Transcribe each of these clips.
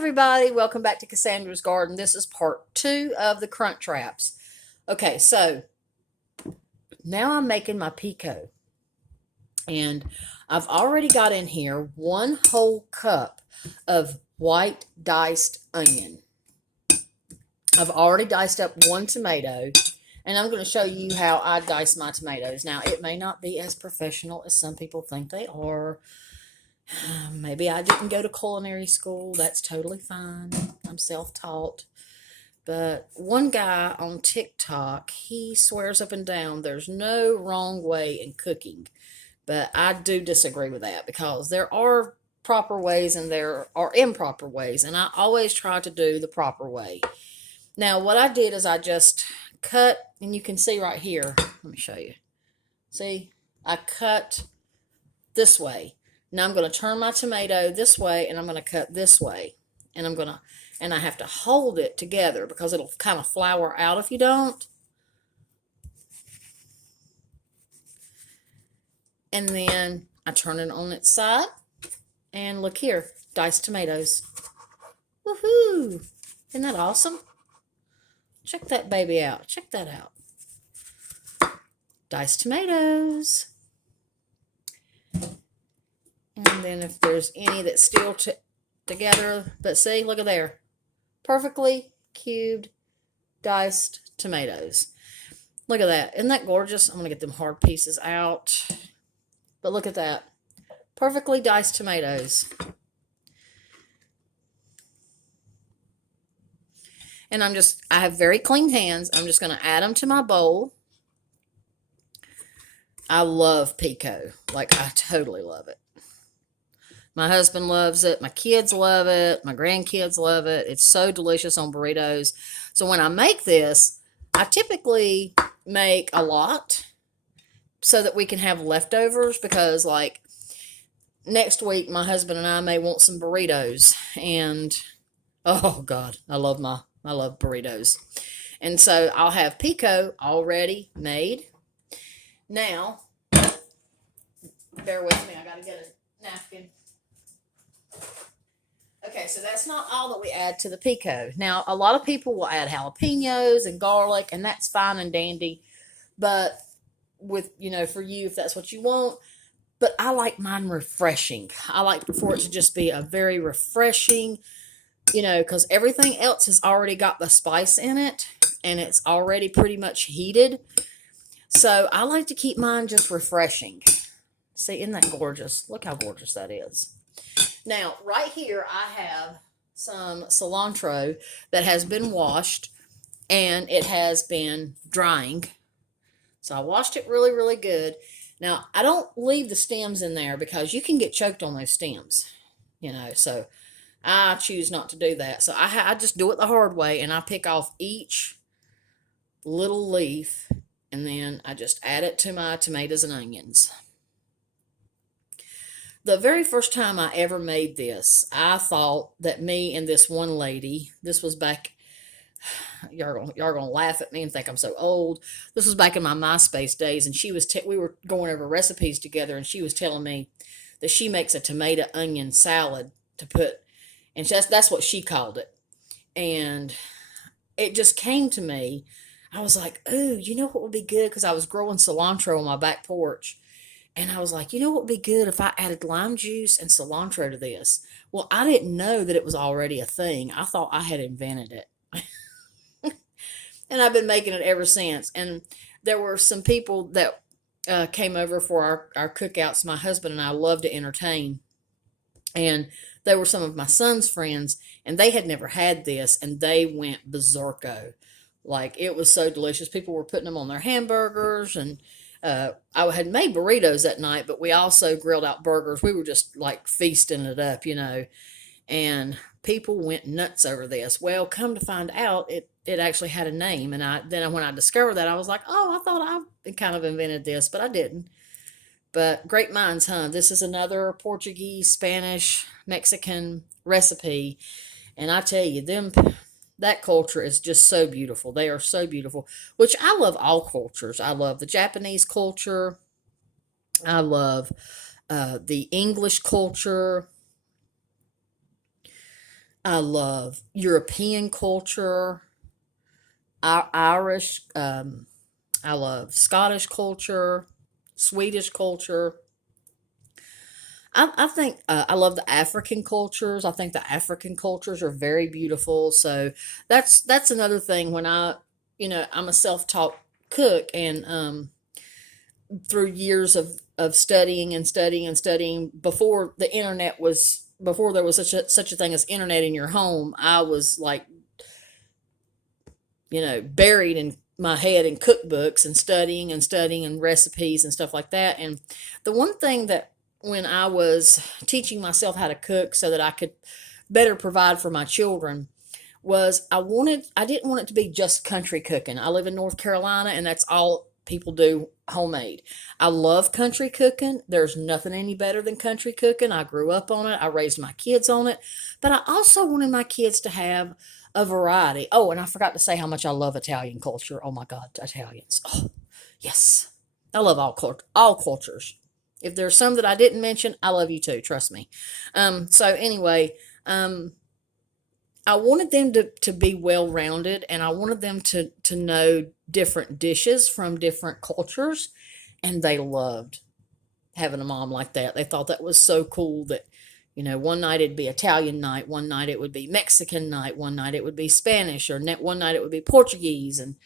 everybody, welcome back to Cassandra's Garden. This is part 2 of the Crunch Wraps. Okay, so now I'm making my pico, and I've already got in here 1 whole cup of white diced onion. I've already diced up 1 tomato, and I'm going to show you how I dice my tomatoes. Now, it may not be as professional as some people think they are. Maybe I didn't go to culinary school. That's totally fine. I'm self-taught. But one guy on TikTok, he swears up and down there's no wrong way in cooking. But I do disagree with that because there are proper ways and there are improper ways. And I always try to do the proper way. Now, what I did is I just cut, and you can see right here. Let me show you. See, I cut this way. Now I'm going to turn my tomato this way, and I'm going to cut this way. And I have to hold it together because it'll kind of flour out if you don't. And then I turn it on its side, and look here, diced tomatoes. Woohoo! Isn't that awesome? Check that baby out. Check that out. Diced tomatoes. And then if there's any that's still together, but see, look at there. Perfectly cubed, diced tomatoes. Look at that. Isn't that gorgeous? I'm going to get them hard pieces out. But look at that. Perfectly diced tomatoes. And I have very clean hands. I'm just going to add them to my bowl. I love pico. Like, I totally love it. My husband loves it. My kids love it. My grandkids love it. It's so delicious on burritos. So when I make this, I typically make a lot so that we can have leftovers because, like, next week my husband and I may want some burritos. And, oh, God, I love burritos. And so I'll have pico already made. Now, bear with me. I got to get a napkin. Okay, so that's not all that we add to the pico. Now, a lot of people will add jalapenos and garlic, and that's fine and dandy. But for you, if that's what you want. But I like mine refreshing. I like for it to just be a very refreshing, because everything else has already got the spice in it, and it's already pretty much heated. So I like to keep mine just refreshing. See, isn't that gorgeous? Look how gorgeous that is. Now, right here, I have some cilantro that has been washed, and it has been drying. So I washed it really, really good. Now, I don't leave the stems in there because you can get choked on those stems, so I choose not to do that. So I just do it the hard way, and I pick off each little leaf, and then I just add it to my tomatoes and onions. The very first time I ever made this, I thought that me and this one lady, this was back, y'all gonna laugh at me and think I'm so old. This was back in my MySpace days, and we were going over recipes together, and she was telling me that she makes a tomato onion salad to put, and that's what she called it. And it just came to me. I was like, ooh, you know what would be good? Because I was growing cilantro on my back porch. And I was like, you know what would be good if I added lime juice and cilantro to this? Well, I didn't know that it was already a thing. I thought I had invented it. And I've been making it ever since. And there were some people that came over for our cookouts. My husband and I love to entertain. And they were some of my son's friends, and they had never had this, and they went berserko. Like, it was so delicious. People were putting them on their hamburgers, and I had made burritos that night, but we also grilled out burgers. We were just like feasting it up, and people went nuts over this. Well, come to find out, it actually had a name, and then when I discovered that, I was like, oh, I thought I kind of invented this, but I didn't. But great minds, huh? This is another Portuguese, Spanish, Mexican recipe, and I tell you, that culture is just so beautiful. They are so beautiful, which I love all cultures. I love the Japanese culture. I love the English culture. I love European culture, Irish. I love Scottish culture, Swedish culture. I think I love the African cultures. I think the African cultures are very beautiful. So that's another thing. When I'm a self-taught cook, and through years of studying and studying and studying before there was such a thing as internet in your home. I was like, buried in my head in cookbooks and studying and studying and recipes and stuff like that. And the one thing that, when I was teaching myself how to cook so that I could better provide for my children, was I didn't want it to be just country cooking. I live in North Carolina, and that's all people do, homemade. I love country cooking. There's nothing any better than country cooking. I grew up on it. I raised my kids on it. But I also wanted my kids to have a variety. Oh, and I forgot to say how much I love Italian culture. Oh my God, Italians. Oh, yes. I love all cultures. If there's some that I didn't mention, I love you too. Trust me. So anyway, um, I wanted them to be well rounded, and I wanted them to know different dishes from different cultures, and they loved having a mom like that. They thought that was so cool that, one night it'd be Italian night, one night it would be Mexican night, one night it would be Spanish, or one night it would be Portuguese, and,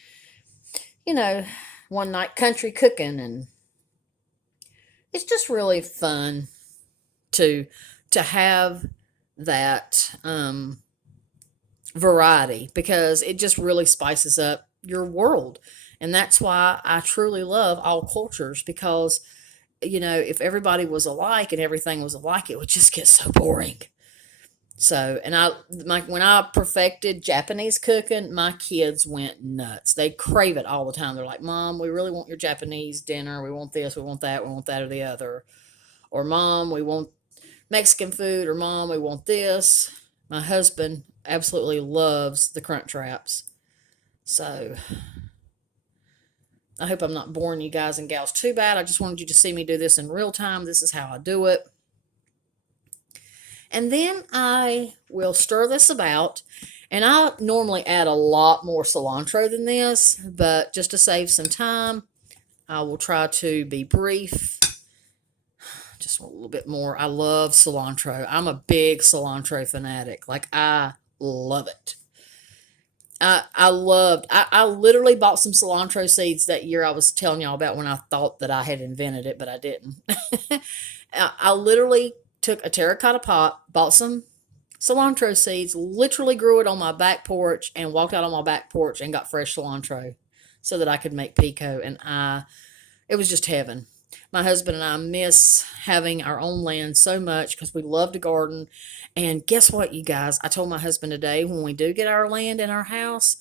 you know, one night country cooking. And it's just really fun to have that variety, because it just really spices up your world. And that's why I truly love all cultures, because if everybody was alike and everything was alike, it would just get so boring. So, and when I perfected Japanese cooking, my kids went nuts. They crave it all the time. They're like, "Mom, we really want your Japanese dinner. We want this, we want that or the other." Or, "Mom, we want Mexican food," or, "Mom, we want this." My husband absolutely loves the Crunch Wraps. So, I hope I'm not boring you guys and gals too bad. I just wanted you to see me do this in real time. This is how I do it. And then I will stir this about. And I normally add a lot more cilantro than this, but just to save some time, I will try to be brief. Just a little bit more. I love cilantro. I'm a big cilantro fanatic. Like, I love it. I literally bought some cilantro seeds that year I was telling y'all about, when I thought that I had invented it, but I didn't. I literally took a terracotta pot, bought some cilantro seeds, literally grew it on my back porch, and walked out on my back porch and got fresh cilantro so that I could make pico. And it was just heaven. My husband and I miss having our own land so much, because we love to garden. And guess what, you guys? I told my husband today, when we do get our land in our house,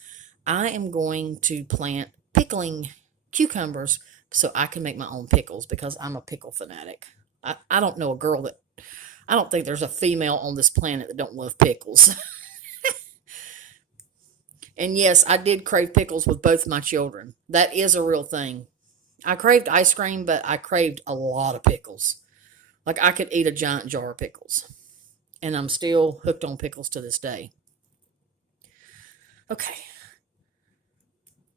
I am going to plant pickling cucumbers so I can make my own pickles, because I'm a pickle fanatic. I don't know a girl that, I don't think there's a female on this planet that don't love pickles. And yes, I did crave pickles with both my children. That is a real thing. I craved ice cream, but I craved a lot of pickles. Like, I could eat a giant jar of pickles. And I'm still hooked on pickles to this day. Okay,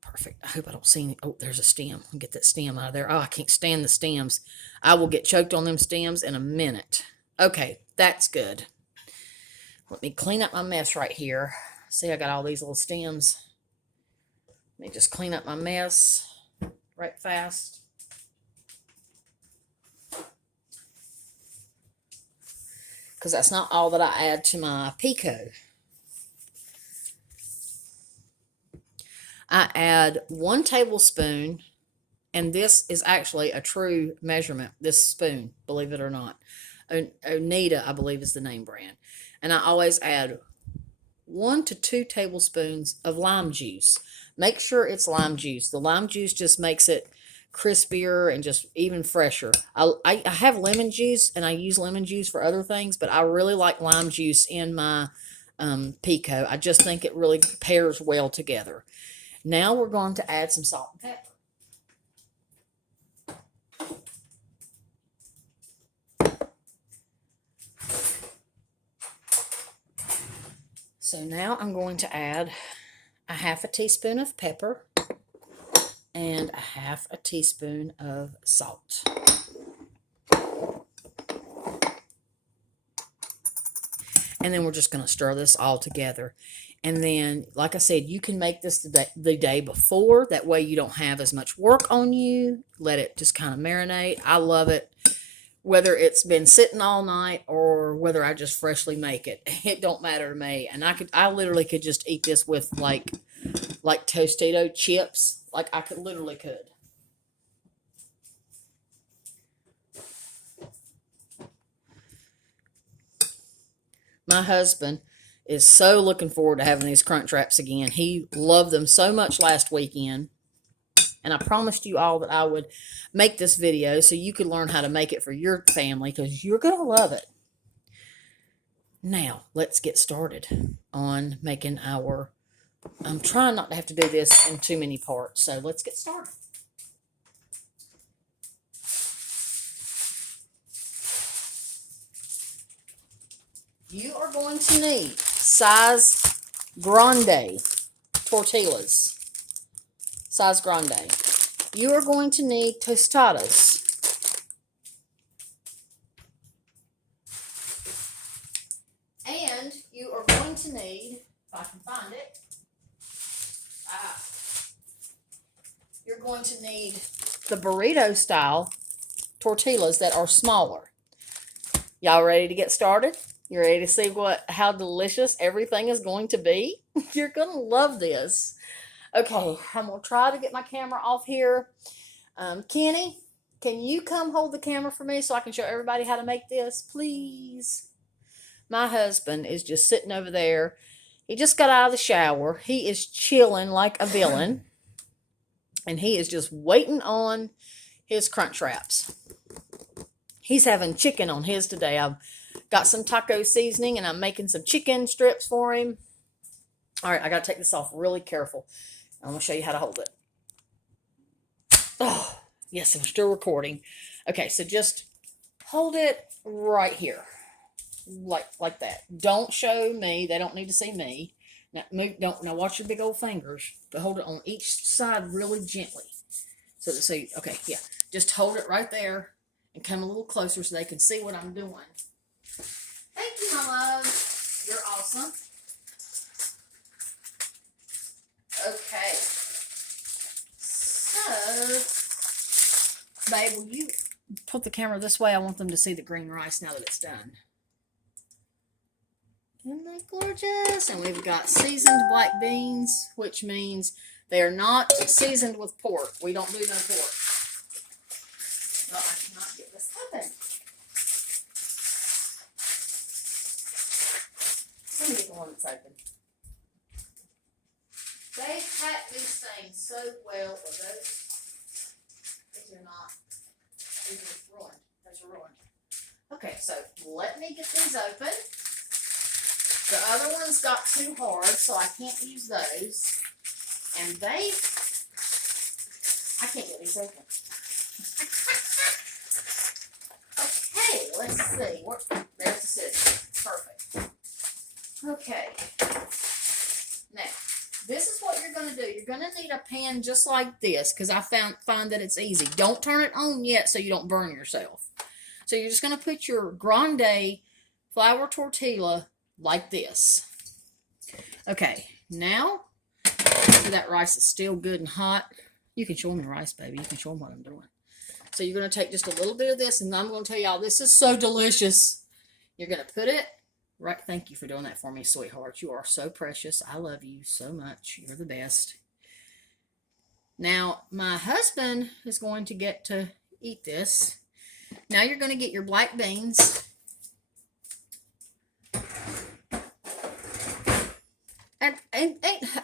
perfect. I hope I don't see any. Oh, there's a stem. I'll get that stem out of there. Oh, I can't stand the stems. I will get choked on them stems in a minute. Okay, that's good. Let me clean up my mess right here. See, I got all these little stems. Let me just clean up my mess right fast. Because that's not all that I add to my pico. I add 1 tablespoon, and this is actually a true measurement, this spoon, believe it or not. Onita, I believe, is the name brand. And I always add 1 to 2 tablespoons of lime juice. Make sure it's lime juice. The lime juice just makes it crispier and just even fresher. I have lemon juice, and I use lemon juice for other things, but I really like lime juice in my pico. I just think it really pairs well together. Now we're going to add some salt and pepper. So now I'm going to add a half a teaspoon of pepper and a half a teaspoon of salt. And then we're just going to stir this all together. And then, like I said, you can make this the day before. That way you don't have as much work on you. Let it just kind of marinate. I love it. Whether it's been sitting all night or whether I just freshly make it. It don't matter to me. And I literally could just eat this with like Tostito chips. Like I literally could. My husband is so looking forward to having these Crunch Wraps again. He loved them so much last weekend. And I promised you all that I would make this video so you could learn how to make it for your family because you're going to love it. Now, let's get started on making our... I'm trying not to have to do this in too many parts, so let's get started. You are going to need size grande tortillas. Size grande. You are going to need tostadas. And you are going to need, if I can find it, you're going to need the burrito style tortillas that are smaller. Y'all ready to get started? You ready to see how delicious everything is going to be? You're going to love this. Okay, I'm going to try to get my camera off here. Kenny, can you come hold the camera for me so I can show everybody how to make this, please? My husband is just sitting over there. He just got out of the shower. He is chilling like a villain. And he is just waiting on his Crunch Wraps. He's having chicken on his today. I've got some taco seasoning and I'm making some chicken strips for him. All right, I got to take this off really careful. I'm going to show you how to hold it. Oh, yes, I'm still recording. Okay, so just hold it right here. Like that. Don't show me. They don't need to see me. Now watch your big old fingers. But hold it on each side really gently. So okay, yeah. Just hold it right there and come a little closer so they can see what I'm doing. Thank you, my love. You're awesome. Okay. So, babe, will you put the camera this way? I want them to see the green rice now that it's done. Isn't that gorgeous? And we've got seasoned black beans, which means they are not seasoned with pork. We don't do no pork. Oh, I cannot get this open. Let me get the one that's open. They pack these things so well, or these are not. These are ruined. Those are ruined. Okay, so let me get these open. The other ones got too hard, so I can't use those. And I can't get these open. Okay, let's see. There's the scissors. Perfect. Okay. Now, this is what you're going to do. You're going to need a pan just like this, because I find that it's easy. Don't turn it on yet so you don't burn yourself. So you're just going to put your grande flour tortilla like this. Okay, now that rice is still good and hot. You can show them the rice, baby. You can show them what I'm doing. So you're going to take just a little bit of this, and I'm going to tell y'all, this is so delicious. You're going to put it right. Thank you for doing that for me, sweetheart. You are so precious. I love you so much. You're the best. Now, my husband is going to get to eat this. Now you're going to get your black beans.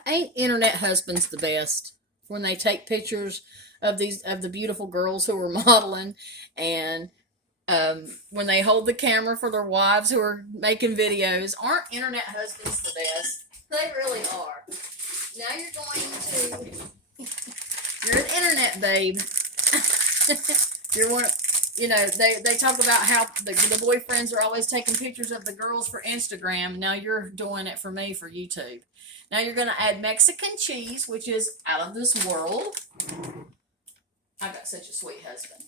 Ain't internet husbands the best when they take pictures of the beautiful girls who are modeling, and when they hold the camera for their wives who are making videos? Aren't internet husbands the best? They really are. Now you're an internet babe. You're one. You know, they talk about how the boyfriends are always taking pictures of the girls for Instagram. Now you're doing it for me for YouTube. Now you're going to add Mexican cheese, which is out of this world. I got such a sweet husband.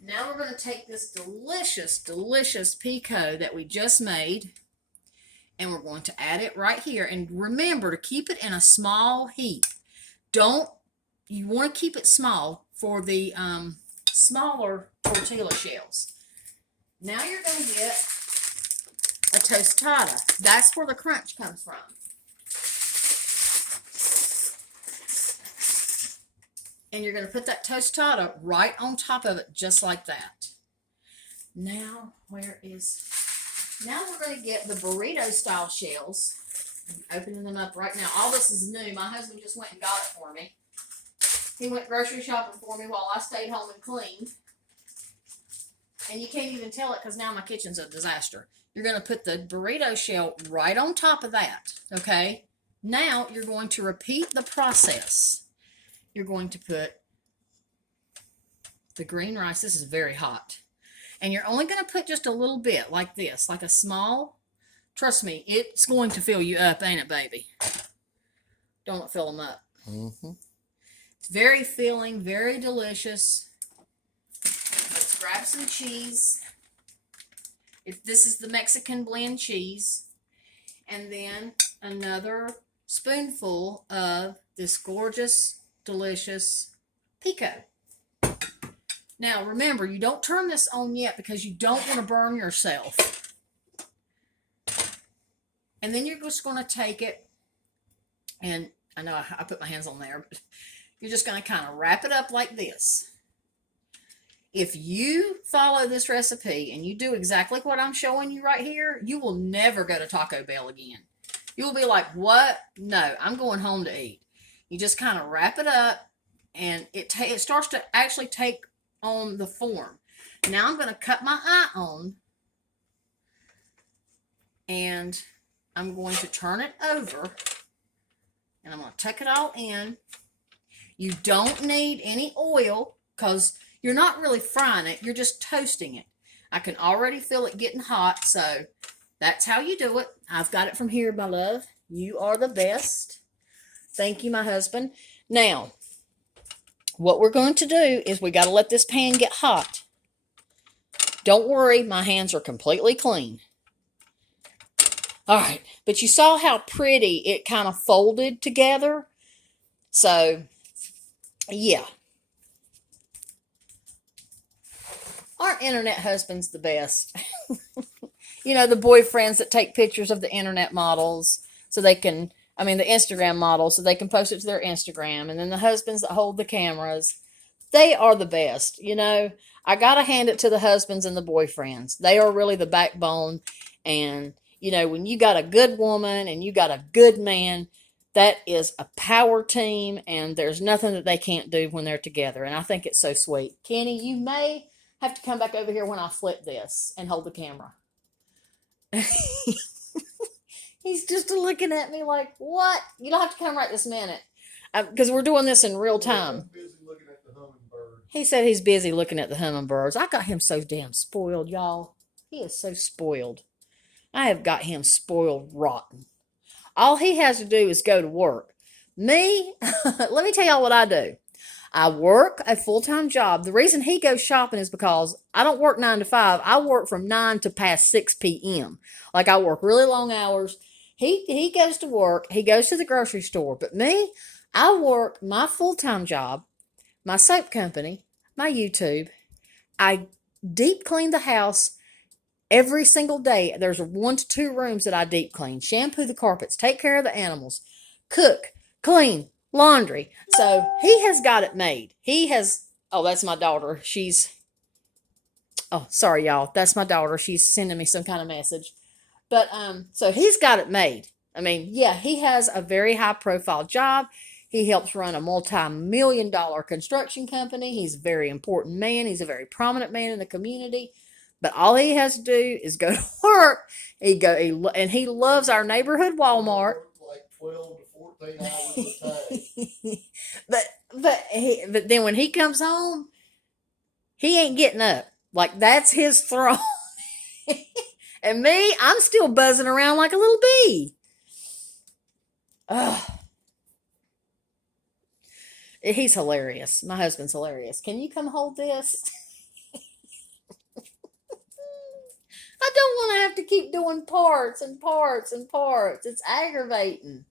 Now we're going to take this delicious, delicious pico that we just made, and we're going to add it right here. And remember to keep it in a small heat. You want to keep it small for the smaller tortilla shells. Now you're going to get a tostada. That's where the crunch comes from. And you're going to put that tostada right on top of it, just like that. Now, we're going to get the burrito style shells. I'm opening them up right now. All this is new. My husband just went and got it for me. He went grocery shopping for me while I stayed home and cleaned. And you can't even tell it because now my kitchen's a disaster. You're going to put the burrito shell right on top of that, okay? Now you're going to repeat the process. You're going to put the green rice. This is very hot. And you're only going to put just a little bit like this, like a small. Trust me, it's going to fill you up, ain't it, baby? Don't fill them up. Mm-hmm. It's very filling, very delicious. Let's grab some cheese. If this is the Mexican blend cheese. And then another spoonful of this gorgeous, delicious pico. Now remember, you don't turn this on yet because you don't want to burn yourself. And then you're just going to take it, and I know I put my hands on there, but you're just going to kind of wrap it up like this. If you follow this recipe and you do exactly what I'm showing you right here, you will never go to Taco Bell again. You'll be like, what? No, I'm going home to eat. You just kind of wrap it up, and it starts to actually take on the form. Now I'm going to cut my eye on, and I'm going to turn it over, and I'm going to tuck it all in. You don't need any oil because you're not really frying it. You're just toasting it. I can already feel it getting hot, so that's how you do it. I've got it from here, my love. You are the best. Thank you, my husband. Now, what we're going to do is we got to let this pan get hot. Don't worry, my hands are completely clean. All right, but you saw how pretty it kind of folded together. So, yeah. Aren't internet husbands the best? You know, the boyfriends that take pictures of the internet models so they can, the Instagram models so they can post it to their Instagram. And then the husbands that hold the cameras. They are the best. You know, I got to hand it to the husbands and the boyfriends. They are really the backbone. And, you know, when you got a good woman and you got a good man, that is a power team. And there's nothing that they can't do when they're together. And I think it's so sweet. Kenny, you may have to come back over here when I flip this and hold the camera. He's just looking at me like, what? You don't have to come right this minute. Because we're doing this in real time. He said he's busy looking at the hummingbirds. I got him so damn spoiled, y'all. He is so spoiled. I have got him spoiled rotten. All he has to do is go to work. Me, let me tell y'all what I do. I work a full-time job. The reason he goes shopping is because I don't work 9 to 5. I work from 9 to past 6 p.m. Like, I work really long hours. He goes to work. He goes to the grocery store. But me, I work my full-time job, my soap company, my YouTube. I deep clean the house every single day. There's 1 to 2 rooms that I deep clean. Shampoo the carpets. Take care of the animals. Cook. Clean. Laundry. So he has got it made. He has, oh, that's my daughter. Oh, sorry, y'all. That's my daughter. She's sending me some kind of message. But, so he's got it made. Yeah, he has a very high profile job. He helps run a multi-million-dollar construction company. He's a very important man. He's a very prominent man in the community. But all he has to do is go to work. And he loves our neighborhood Walmart. Like 12 to 14 hours a day. but then when he comes home, He ain't getting up. Like, that's his throne. And me, I'm still buzzing around like a little bee. Ugh. He's hilarious. My husband's hilarious. Can you come hold this? I don't want to have to keep doing parts and parts and parts. It's aggravating.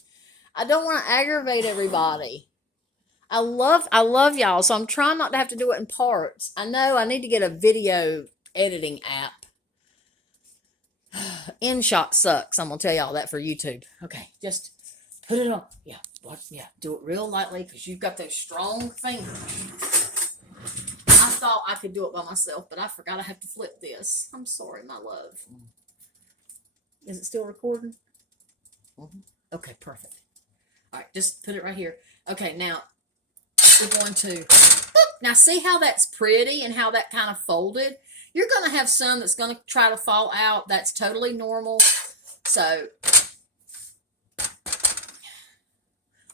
I don't want to aggravate everybody. I love y'all, so I'm trying not to have to do it in parts. I know I need to get a video editing app. InShot sucks. I'm gonna tell y'all that for YouTube. Okay, just put it on. Yeah, do it real lightly because you've got those strong fingers. I thought I could do it by myself, but I forgot I have to flip this. I'm sorry, my love. Is it still recording? Mm-hmm. Okay, perfect. All right, just put it right here. Okay, now we're going to, now see how that's pretty and how that kind of folded? You're going to have some that's going to try to fall out. That's totally normal. So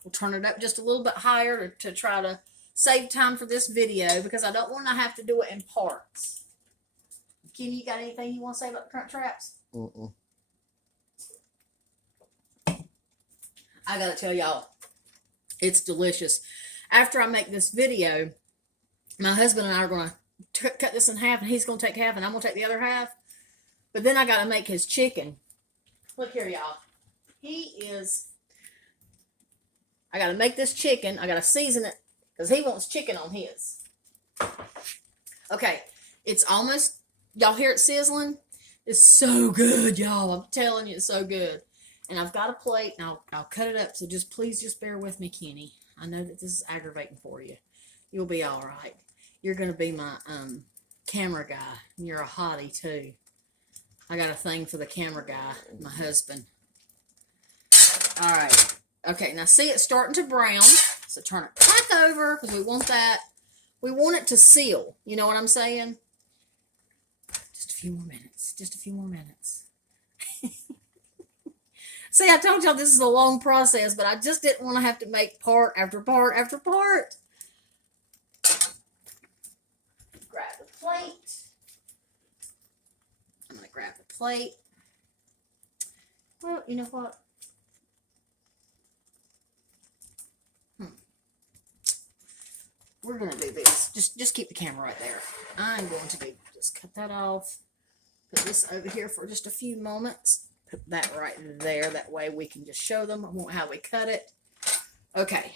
we'll turn it up just a little bit higher to try to save time for this video because I don't want to have to do it in parts. Kenny, you got anything you want to say about the Crunch Wraps? I got to tell y'all, it's delicious. After I make this video, my husband and I are going to cut this in half, and he's going to take half, and I'm going to take the other half. But then I got to make his chicken. Look here, y'all. I got to make this chicken. I got to season it because he wants chicken on his. Okay, it's almost, y'all hear it sizzling? It's so good, y'all. I'm telling you, it's so good. And I've got a plate, and I'll cut it up. So please bear with me, Kenny. I know that this is aggravating for you. You'll be all right. You're going to be my camera guy. And you're a hottie, too. I got a thing for the camera guy, my husband. All right. Okay, now see it's starting to brown. So turn it back over because we want that. We want it to seal. You know what I'm saying? Just a few more minutes. Just a few more minutes. See, I told y'all this is a long process, but I just didn't want to have to make part after part after part. Grab the plate. I'm going to grab the plate. Well, you know what? We're going to do this. Just keep the camera right there. I'm going to just cut that off. Put this over here for just a few moments. Put that right there. That way we can just show them how we cut it. Okay.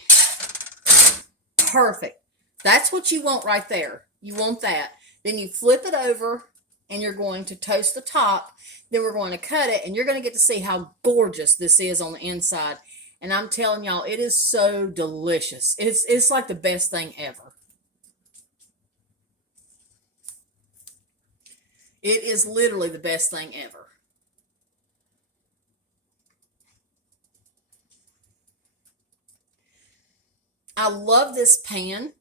Perfect. That's what you want right there. You want that. Then you flip it over and you're going to toast the top. Then we're going to cut it and you're going to get to see how gorgeous this is on the inside. And I'm telling y'all, it is so delicious. It's like the best thing ever. It is literally the best thing ever. I love this pan.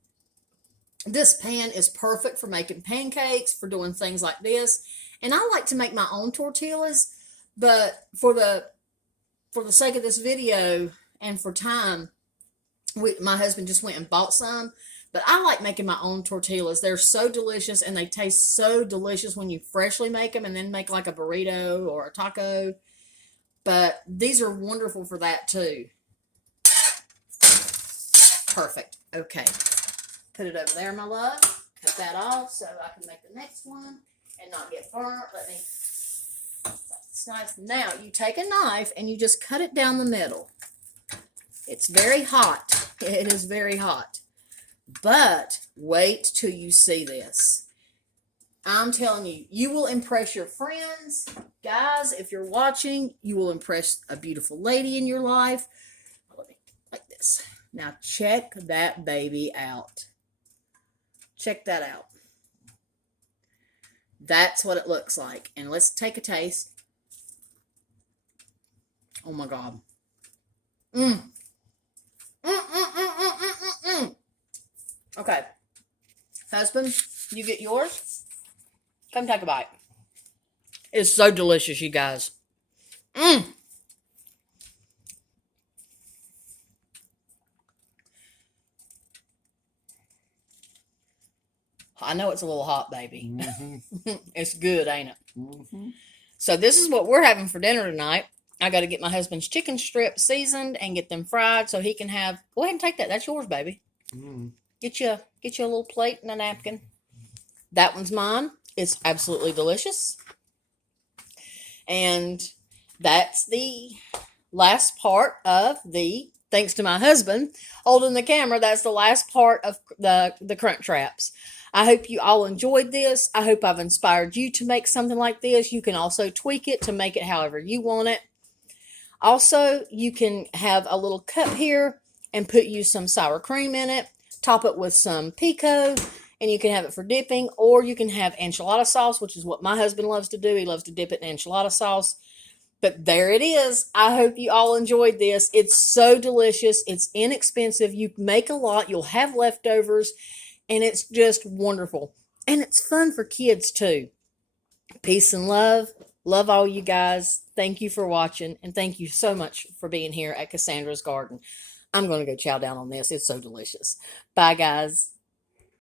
This pan is perfect for making pancakes, for doing things like this. And I like to make my own tortillas, but for the sake of this video and for time, my husband just went and bought some. But I like making my own tortillas. They're so delicious, and they taste so delicious when you freshly make them and then make like a burrito or a taco. But these are wonderful for that too. Perfect. Okay. Put it over there, my love. Cut that off so I can make the next one and not get burnt. Let me. It's nice. Now you take a knife and you just cut it down the middle. It's very hot. It is very hot. But wait till you see this. I'm telling you, you will impress your friends. Guys, if you're watching, you will impress a beautiful lady in your life. Like this. Now check that baby out. Check that out. That's what it looks like. And let's take a taste. Oh my God. Okay. Husband, you get yours. Come take a bite. It's so delicious, you guys. I know it's a little hot, baby. Mm-hmm. It's good, ain't it? Mm-hmm. So this is what we're having for dinner tonight. I got to get my husband's chicken strips seasoned and get them fried so he can have. Go ahead and take that. That's yours, baby. Mm-hmm. Get you a little plate and a napkin. That one's mine. It's absolutely delicious. And that's the last part of the, thanks to my husband holding the camera, that's the last part of the Crunch Wraps. I hope you all enjoyed this. I hope I've inspired you to make something like this. You can also tweak it to make it however you want it. Also, you can have a little cup here and put you some sour cream in it. Top it with some pico, and you can have it for dipping, or you can have enchilada sauce, which is what my husband loves to do. He loves to dip it in enchilada sauce. But there it is. I hope you all enjoyed this. It's so delicious. It's inexpensive. You make a lot. You'll have leftovers. And it's just wonderful. And it's fun for kids too. Peace and love. Love all you guys. Thank you for watching. And thank you so much for being here at Cassandra's Garden. I'm going to go chow down on this. It's so delicious. Bye, guys.